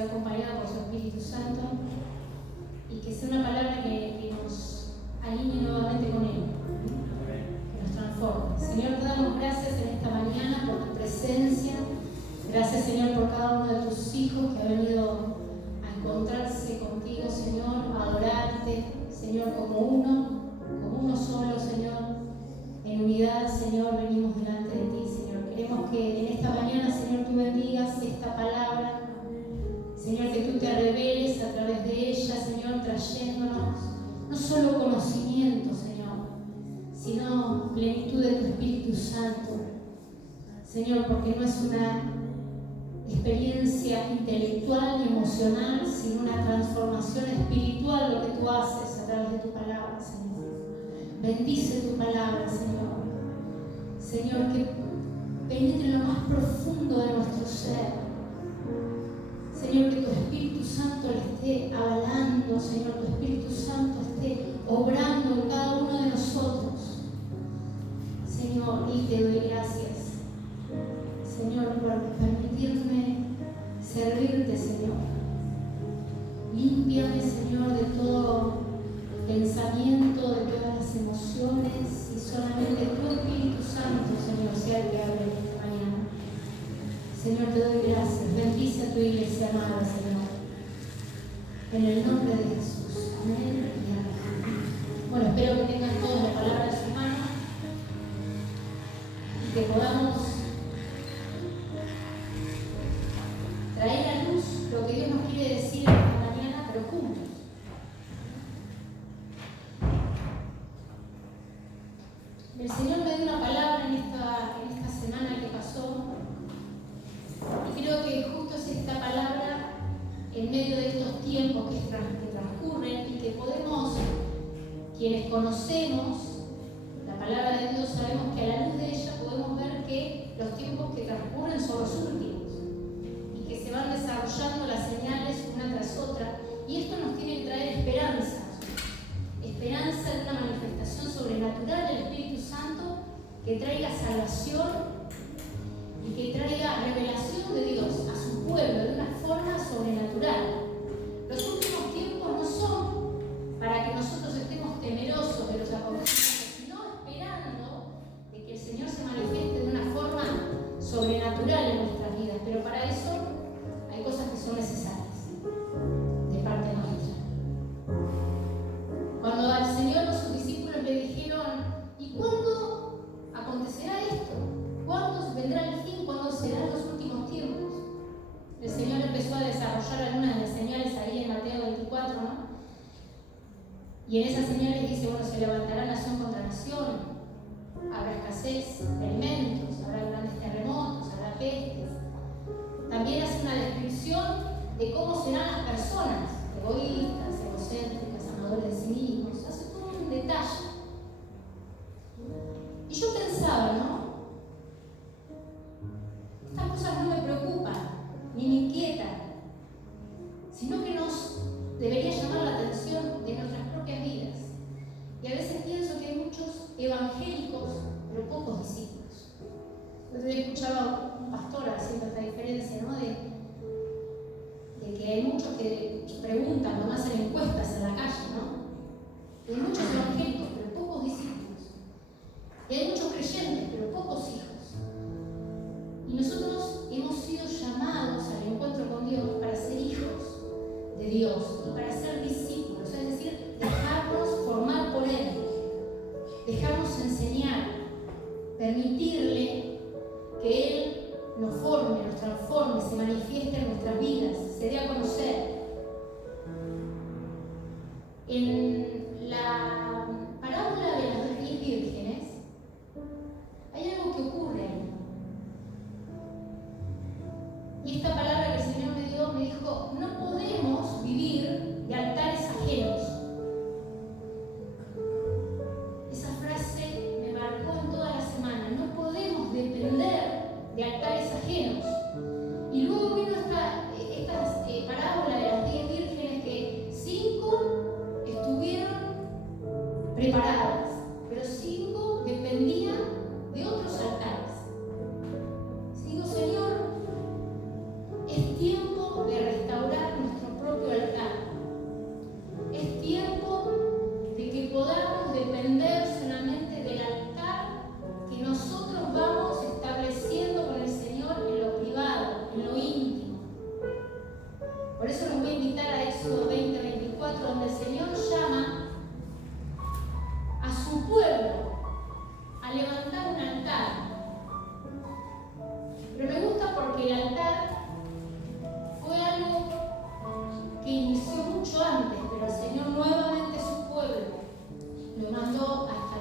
sea acompañada por su Espíritu Santo y que sea una palabra que nos alinee nuevamente con Él, que nos transforme. Señor, te damos gracias en esta mañana por tu presencia. Gracias, Señor, por cada uno de tus hijos que ha venido a encontrarse contigo, Señor, a adorarte, Señor, como uno solo, Señor. En unidad, Señor, venimos delante de ti, Señor. Queremos que en esta mañana, Señor, tú bendigas esta palabra. Señor, que tú te reveles a través de ella, Señor, trayéndonos no solo conocimiento, Señor, sino plenitud de tu Espíritu Santo. Señor, porque no es una experiencia intelectual y emocional, sino una transformación espiritual lo que tú haces a través de tu palabra, Señor. Bendice tu palabra, Señor. Señor, que penetre en lo más profundo de nuestro ser. Señor, que tu Espíritu Santo le esté avalando, Señor, tu Espíritu Santo esté obrando en cada uno de nosotros. Señor, y te doy gracias, Señor, por permitirme servirte, Señor. Límpiame, Señor, de todo pensamiento, de todas las emociones, y solamente tu Espíritu Santo, Señor, sea el que hable esta mañana. Señor, te doy gracias. Bendice a tu iglesia amada, Señor. En el nombre de Jesús. Amén y amén. Bueno, espero que tengan todos la palabra en su mano y que podamos traer a luz lo que Dios nos quiere decir esta mañana, pero juntos. El Señor me dio una palabra en esta semana que pasó, y creo que justo es esta palabra en medio de estos tiempos que transcurren y que podemos, quienes conocemos la palabra de Dios, sabemos que a la luz de ella podemos ver que los tiempos que transcurren son los últimos y que se van desarrollando las señales una tras otra, y esto nos tiene que traer esperanza de una manifestación sobrenatural del Espíritu Santo que traiga salvación y que traiga revelación de Dios a su pueblo de una forma sobrenatural. Los últimos tiempos no son para que nosotros estemos temerosos de los acontecimientos, sino esperando de que el Señor se manifieste de una forma sobrenatural en nuestras vidas, pero para eso hay cosas que son necesarias de parte nuestra. Cuando al Señor los sus discípulos le dijeron: ¿y cuándo acontecerá esto? ¿Cuándo vendrá el fin? ¿Cuándo serán los últimos tiempos? El Señor empezó a desarrollar algunas de las señales ahí en Mateo 24, ¿no? Y en esas señales dice, bueno, se levantará nación contra nación, habrá escasez de alimentos, habrá grandes terremotos, habrá pestes. También hace una descripción de cómo serán las personas, egoístas, egocéntricas, amadores de sí mismos. Hace todo un detalle. Y yo pensaba, ¿no? Estas cosas no me preocupan, ni me inquietan, sino que nos debería llamar la atención de nuestras propias vidas. Y a veces pienso que hay muchos evangélicos, pero pocos discípulos. El otro día escuchaba un pastor haciendo esta diferencia, ¿no? De que hay muchos que preguntan, cuando hacen encuestas en la calle, ¿no? Hay muchos evangélicos, pero pocos discípulos. Y hay muchos creyentes, pero pocos hijos. Y nosotros hemos sido llamados al encuentro con Dios para ser hijos de Dios y para ser discípulos, es decir, dejarnos formar por Él, dejarnos enseñar, permitirle que Él nos forme, nos transforme, se manifieste en nuestras vidas, se dé a conocer. En la parábola de las 10 vírgenes hay algo que ocurre ahí. Y esta palabra que el Señor me dio me dijo: no podemos vivir de altares ajenos. Esa frase me marcó en toda la semana. No podemos depender de altares ajenos. Y luego vino esta parábola de las 10 vírgenes, que 5 estuvieron preparadas, pero 5 dependían de otros altares. Digo, Señor, es tiempo de restaurar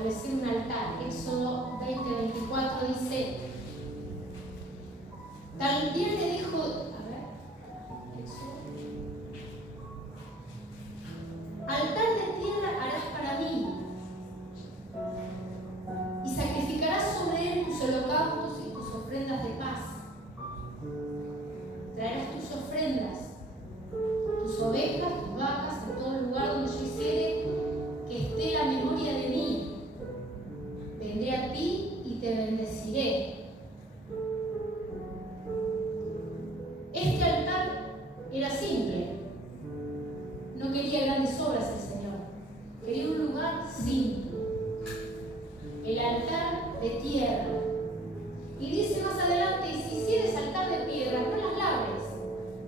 establecer un altar. Éxodo 20:24 dice, también le dijo, altar de tierra harás para mí, y sacrificarás sobre él tus holocaustos y tus ofrendas de paz. Traerás tus ofrendas, tus ovejas, tus vacas, en todo lugar donde yo hiciere que esté la memoria de mí. Vendré a ti y te bendeciré. Este altar era simple. No quería grandes obras el Señor. Quería un lugar simple. El altar de tierra. Y dice más adelante, y si hicieres altar de piedra, no las labres.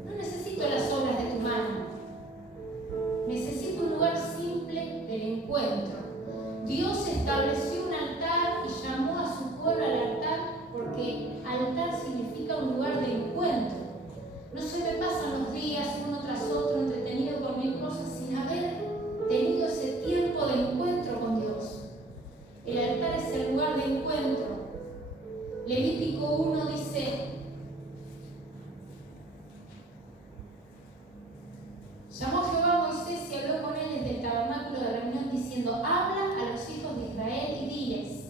No necesito las obras de tu mano. Necesito un lugar simple del encuentro. Dios estableció un altar y llamó a su pueblo al altar porque altar significa un lugar de encuentro. No se me pasan los días uno tras otro entretenido con mil cosas sin haber tenido ese tiempo de encuentro con Dios. El altar es el lugar de encuentro. Levítico 1 dice, llamó Jehová a Moisés y habló con él desde el tabernáculo de reunión diciendo, habla a los hijos de Israel y diles,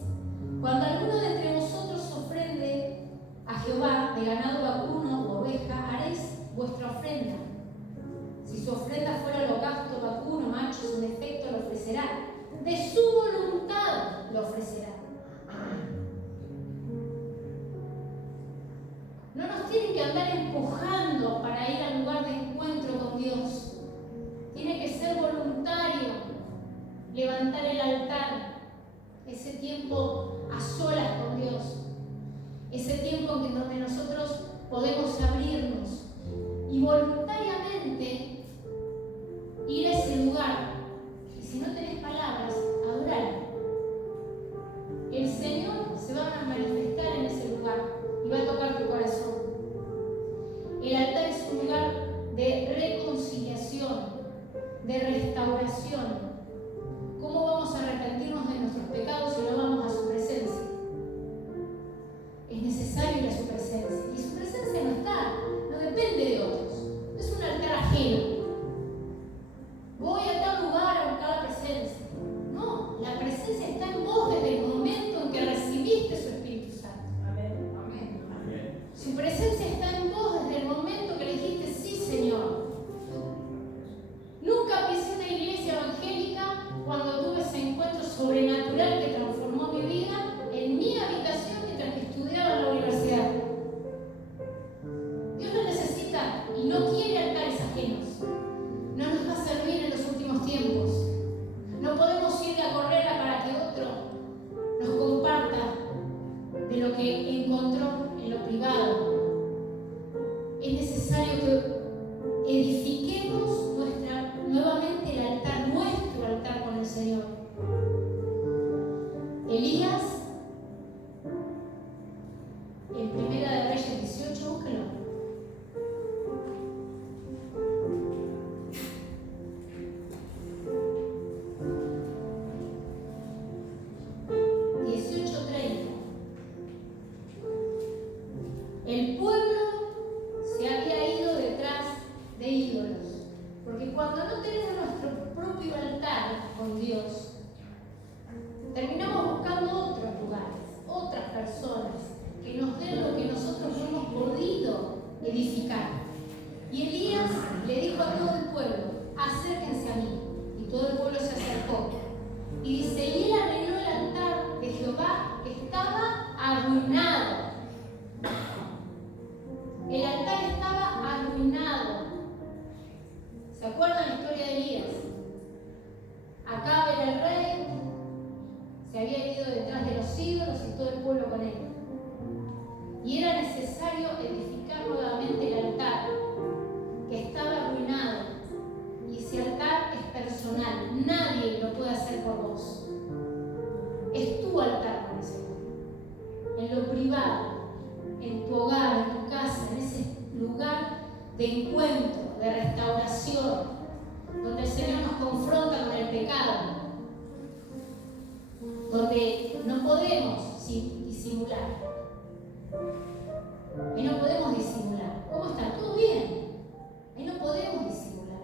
cuando alguno de entre vosotros ofrende a Jehová de ganado vacuno o oveja, haréis vuestra ofrenda. Si su ofrenda fuera holocausto, vacuno, macho, sin defecto, lo ofrecerá. De su voluntad lo ofrecerá. No nos tienen que andar empujando para ir al lugar de encuentro con Dios. Tiene que ser voluntario levantar el altar, ese tiempo a solas con Dios, ese tiempo en donde nosotros podemos abrirnos y voluntariamente ir a ese lugar. Y si no tenés palabras, adorar. El Señor se va a manifestar en ese lugar y va a tocar tu corazón. El altar es un lugar de reconciliación, de restauración. ¿Cómo vamos a arrepentirnos de nuestros pecados si no vamos a su presencia? Es necesario ir a su presencia. Y su presencia no está, no depende de otros. No es un altar ajeno. Voy a tal lugar a buscar la presencia. No, la presencia está en vos desde el momento en que recibiste su Espíritu Santo. Amén. Amén. Su presencia está en vos desde el momento que le dijiste sí, Señor. Nunca pisé una iglesia evangélica cuando tuve ese encuentro sobrenatural que transformó mi vida en mi habitación mientras que estudiaba en la universidad. Dios no necesita y no quiere altares ajenos. No nos va a servir en los últimos tiempos. No podemos ir a correr para que otro nos comparta de lo que encontró en lo privado. Es necesario que edifiquemos nuevamente el altar, nuestro altar con el Señor. Elías, en Primera de Reyes 18, búsquelo. El pueblo se había ido detrás de ídolos, porque cuando no tenemos nuestro propio altar con Dios, terminamos buscando otros lugares, otras personas que nos den lo que nosotros no hemos podido edificar. Y Elías le dijo a todo el pueblo, acérquense a mí. Y todo el pueblo se acercó. Y dice, y él arregló el altar de Jehová que estaba arruinado. El altar estaba arruinado. ¿Se acuerdan la historia de Elías? Acab era el rey, se había ido detrás de los ídolos y todo el pueblo con él. Y era necesario edificar nuevamente el altar, que estaba arruinado. Y ese altar es personal, nadie lo puede hacer por vos. Es tu altar con el Señor. En lo privado, en tu hogar, en tu casa, en ese lugar de encuentro, de restauración, donde el Señor nos confronta con el pecado, donde podemos disimular. Ahí no podemos disimular. ¿Cómo está? ¿Todo bien? Ahí no podemos disimular.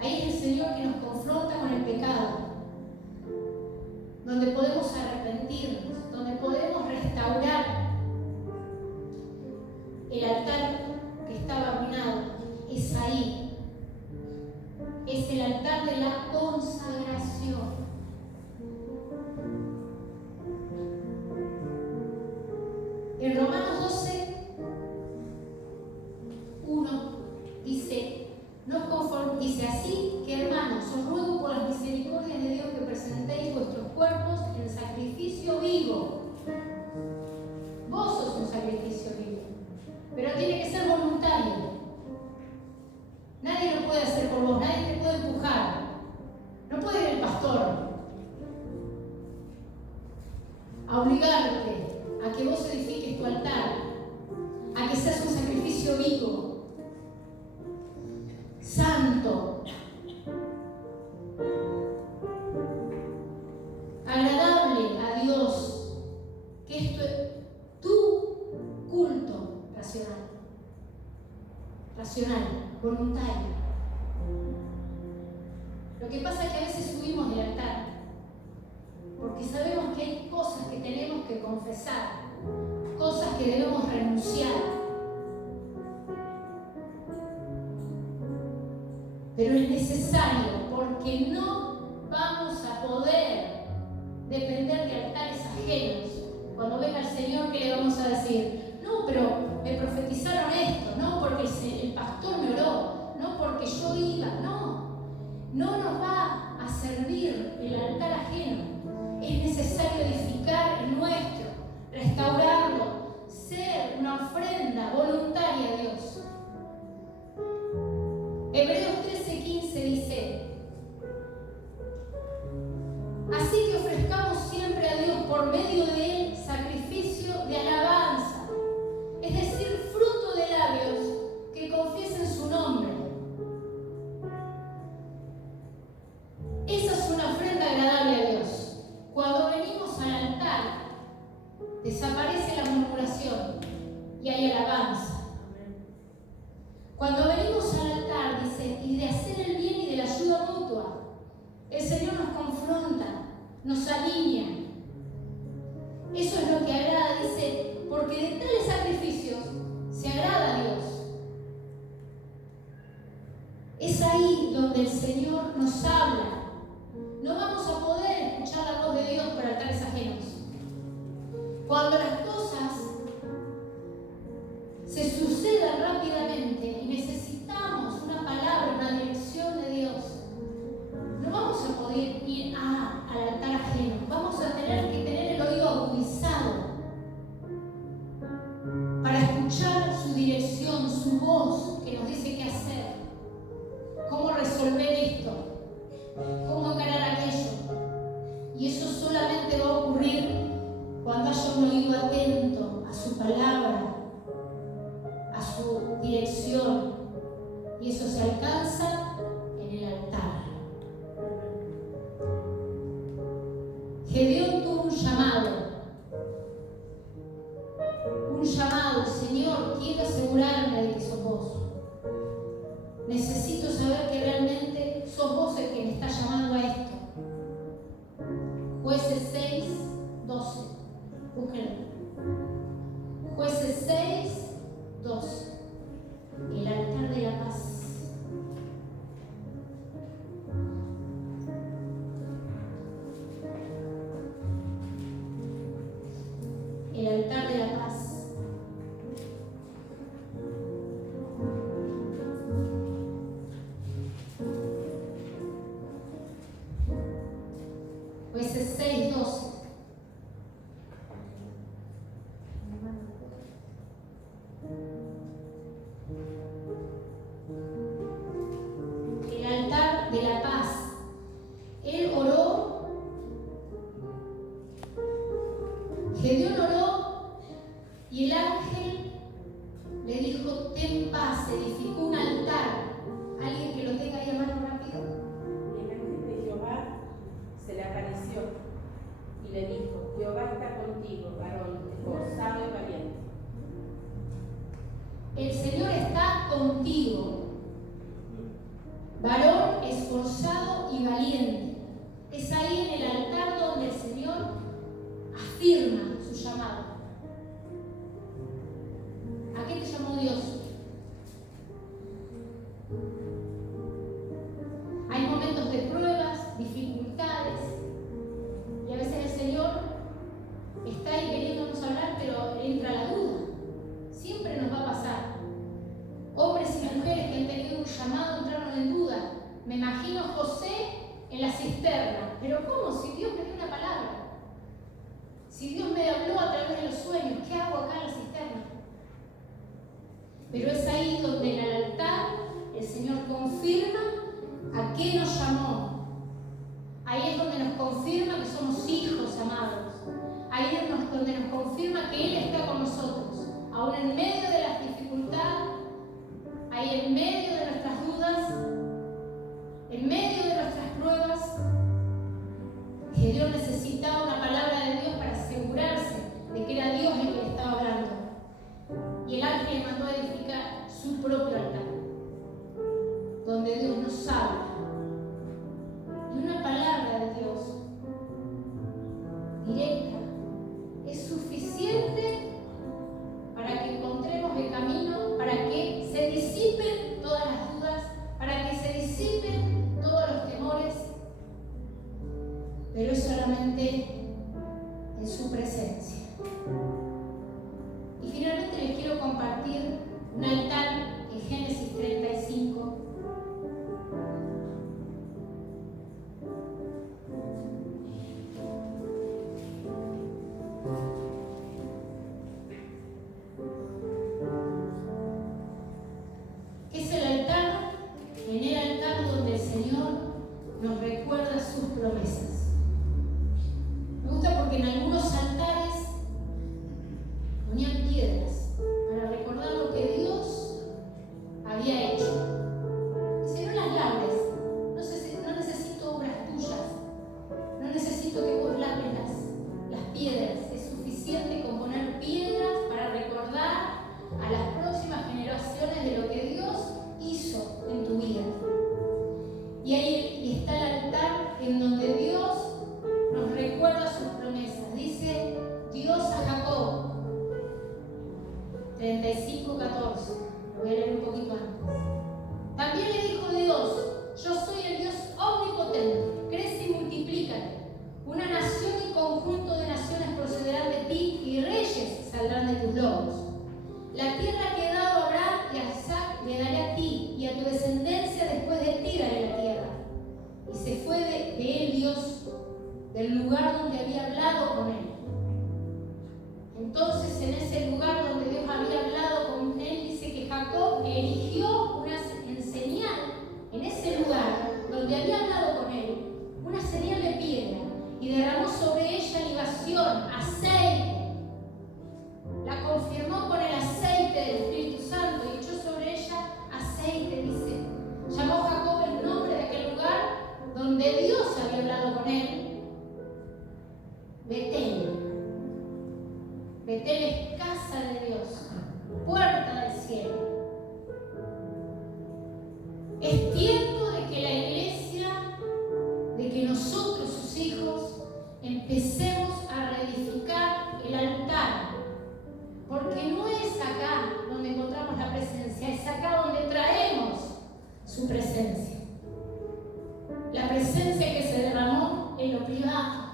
Ahí es el Señor que nos confronta con el pecado, donde podemos arrepentirnos, donde podemos restaurar el altar que estaba arruinado. Es ahí. Es el altar de la consagración. En Romanos 12, 1 dice, dice así que hermanos, os ruego por las misericordias de Dios que presentéis vuestros cuerpos en sacrificio vivo. Vos sos un sacrificio vivo, pero tiene que ser voluntario. Nadie lo puede hacer por vos, nadie te puede empujar. No puede ir el pastor a obligarte a que vos edifiques tu altar, a que seas un sacrificio vivo, santo, agradable a Dios, que esto es tu culto racional, voluntario. Lo que pasa es que a veces subimos del altar porque sabemos que hay cosas que tenemos que confesar, cosas que debemos renunciar. Pero es necesario, porque no vamos a poder depender de altares ajenos. Cuando venga el Señor, ¿qué le vamos a decir? No, pero me profetizaron esto, no porque el pastor me oró, no porque yo iba, no. No nos va a servir el altar ajeno. Es necesario edificar el nuestro, restaurarlo, ser una ofrenda voluntaria a Dios. Hebreos 13:15 dice: así que ofrezcamos siempre a Dios por medio de Él sacrificio de alabanza, es decir, fruto de labios que confiesen su nombre. Esa es una ofrenda agradable a Dios. Cuando venimos al altar, desaparece la murmuración y hay alabanza. Cuando venimos al altar, dice, y de hacer el bien y de la ayuda mutua, el Señor nos confronta, nos alinea. Eso es lo que agrada, dice, porque de tales sacrificios se agrada a Dios. Es ahí donde el Señor nos habla. No vamos a poder escuchar la voz de Dios por altares ajenos. Cuando las cosas se sucedan rápidamente y necesitamos una palabra, una dirección de Dios, no vamos a poder ir al altar ajeno. Vamos a tener que tener el oído agudizado para escuchar su dirección, su voz que nos dice qué hacer, cómo resolver esto, cómo encarar aquello. Y eso solamente va a ocurrir cuando haya un oído atento a su palabra, a su dirección. Y eso se alcanza en el altar. Gedeón tuvo un llamado, Señor, quiero asegurarme de que sos vos. Necesito saber que realmente sos vos el que me está llamando a esto. Jueces 6, 12. Búsquenlo. Jueces 6, 12. El altar de la paz. El altar de la paz. Jueces 6, 12. El altar de la paz. Él oró, Gedeón oró, y el ángel le dijo: ten paz. Edificó un altar. ¿Alguien que lo tenga ahí a mano rápido? Y el ángel de Jehová se le apareció y le valiente. Es ahí en el altar donde el Señor afirma su llamado. ¿A qué te llamó Dios? Hay momentos de pruebas, dificultades, y a veces el Señor está ahí queriéndonos hablar, pero entra la duda. Siempre nos va a pasar. Hombres y mujeres que han tenido un llamado entraron en duda. Me imagino a José en la cisterna. Pero ¿cómo? Si Dios me dio una palabra. Si Dios me habló a través de los sueños, ¿qué hago acá en la cisterna? Pero es ahí donde en el altar el Señor confirma a qué nos llamó. Ahí es donde nos confirma que somos hijos amados. Ahí es donde nos confirma que Él está con nosotros. Aún en medio de las dificultades, ahí en medio de nuestras dudas, en medio de nuestras pruebas, Gedeón necesitaba una palabra de Dios para asegurarse de que era Dios el que le estaba hablando. Y el ángel le mandó a edificar su propio altar, donde Dios nos habla. Y una palabra de Dios directa es suficiente para que encontremos el camino, para que se disipen todas las dudas, para que se disipen todos los temores, pero es solamente en su presencia. Y finalmente les quiero compartir un altar en Génesis 35. Es el altar, en el altar donde el Señor nos recuerda sus promesas. Me gusta porque en algunos altares ponían piedras para recordar lo que Dios había hecho. Si no las labres, no necesito obras tuyas, no necesito que vos labres las piedras, es suficiente con poner piedras para recordar a las próximas generaciones de lo que Dios hizo en tu vida. Y ahí está el altar en donde Dios nos recuerda sus promesas. Dice Dios a Jacob, 35:14. Lo voy a leer un poquito antes. También le dijo Dios: yo soy el Dios omnipotente, crece y multiplícate. Una nación y conjunto de naciones procederán de ti, y reyes saldrán de tus lomos. La tierra que he dado a Abraham y a Isaac le daré a ti, y a tu descendencia después de ti daré la tierra. Y se fue de él Dios, del lugar donde había hablado con él. Entonces, en ese lugar donde Dios había hablado con él, dice que Jacob eligió en señal, en ese lugar donde había hablado con él, una señal de piedra, y derramó sobre ella libación, aceite. La confirmó con el aceite del Espíritu Santo y echó sobre ella aceite, dice. Llamó Jacob el nombre de aquel lugar donde Dios había hablado con él, Betel. Betel es casa de Dios, puerta del cielo. Es tiempo de que la iglesia, de que nosotros, sus hijos, empecemos a reedificar el altar. Porque no es acá donde encontramos la presencia, es acá donde traemos su presencia. La presencia que se derramó en lo privado.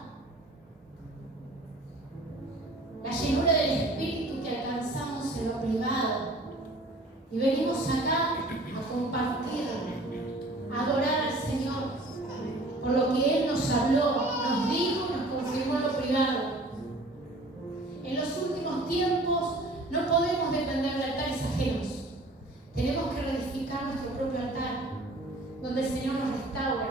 La llenura del Espíritu que alcanzamos en lo privado. Y venimos acá a compartir, a adorar al Señor por lo que Él nos habló, nos dijo, nos confirmó en lo privado. En los últimos tiempos no podemos depender de altares ajenos. Tenemos que reedificar nuestro propio altar, donde el Señor nos restaura,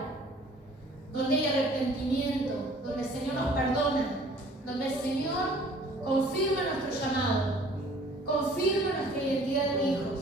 donde hay arrepentimiento, donde el Señor nos perdona, donde el Señor confirma nuestro llamado, confirma nuestra identidad de hijos.